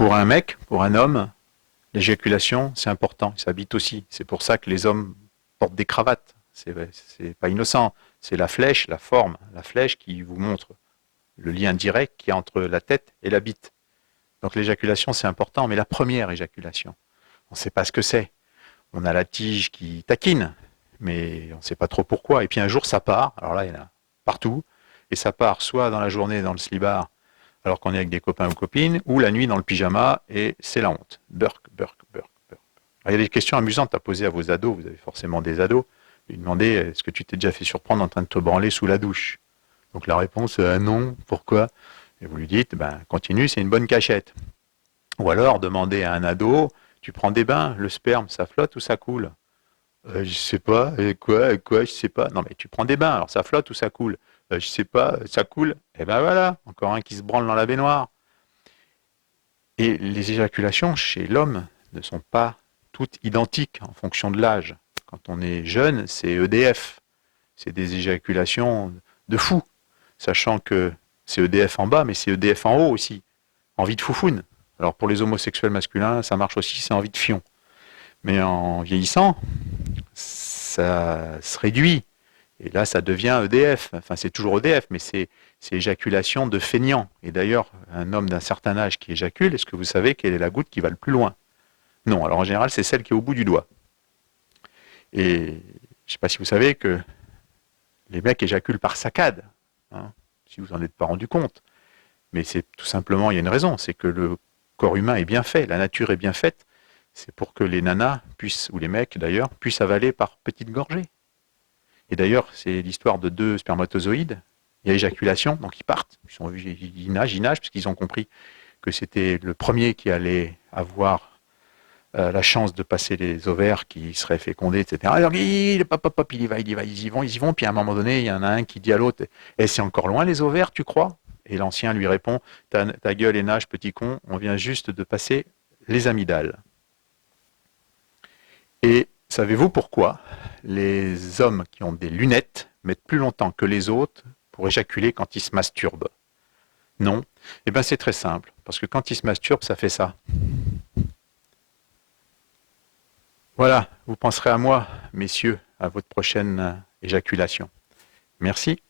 Pour un mec, pour un homme, l'éjaculation, c'est important, ça habite aussi. C'est pour ça que les hommes portent des cravates. C'est pas innocent. C'est la flèche, la forme, la flèche qui vous montre le lien direct qu'il y a entre la tête et la bite. Donc l'éjaculation, c'est important, mais la première éjaculation, on ne sait pas ce que c'est. On a la tige qui taquine, mais on ne sait pas trop pourquoi. Et puis un jour, ça part. Alors là, il y en a partout. Et ça part soit dans la journée dans le slibard, alors qu'on est avec des copains ou copines, ou la nuit dans le pyjama, et c'est la honte. Burk, burk, burk, burk. Alors, il y a des questions amusantes à poser à vos ados. Vous avez forcément des ados. Lui demander, est-ce que tu t'es déjà fait surprendre en train de te branler sous la douche? Donc la réponse, non. Pourquoi? Et vous lui dites, ben, continue, c'est une bonne cachette. Ou alors, demandez à un ado, tu prends des bains, le sperme, ça flotte ou ça coule? Je sais pas. Et quoi, je sais pas. Non, mais tu prends des bains, alors ça flotte ou ça coule? Je sais pas, ça coule. Et ben voilà, encore un qui se branle dans la baignoire. Et les éjaculations chez l'homme ne sont pas toutes identiques en fonction de l'âge. Quand on est jeune, c'est EDF. C'est des éjaculations de fou, sachant que c'est EDF en bas, mais c'est EDF en haut aussi. Envie de foufoune. Alors pour les homosexuels masculins, ça marche aussi, c'est envie de fion. Mais en vieillissant, ça se réduit. Et là, ça devient EDF. Enfin, c'est toujours EDF, mais c'est éjaculation de feignant. Et d'ailleurs, un homme d'un certain âge qui éjacule, est-ce que vous savez quelle est la goutte qui va le plus loin? Non. Alors en général, c'est celle qui est au bout du doigt. Et je ne sais pas si vous savez que les mecs éjaculent par saccade, hein, si vous n'en êtes pas rendu compte. Mais c'est tout simplement, il y a une raison, c'est que le corps humain est bien fait, la nature est bien faite. C'est pour que les nanas puissent, ou les mecs d'ailleurs, puissent avaler par petites gorgées. Et d'ailleurs, c'est l'histoire de deux spermatozoïdes. Il y a éjaculation, donc ils partent. Ils nagent, parce qu'ils ont compris que c'était le premier qui allait avoir la chance de passer les ovaires qui seraient fécondés, etc. Alors, ils y vont. Puis à un moment donné, il y en a un qui dit à l'autre, eh, c'est encore loin les ovaires, tu crois? Et l'ancien lui répond, ta gueule et nage, petit con, on vient juste de passer les amygdales. Et savez-vous pourquoi les hommes qui ont des lunettes mettent plus longtemps que les autres pour éjaculer quand ils se masturbent? Non. Eh bien, c'est très simple. Parce que quand ils se masturbent, ça fait ça. Voilà, vous penserez à moi, messieurs, à votre prochaine éjaculation. Merci.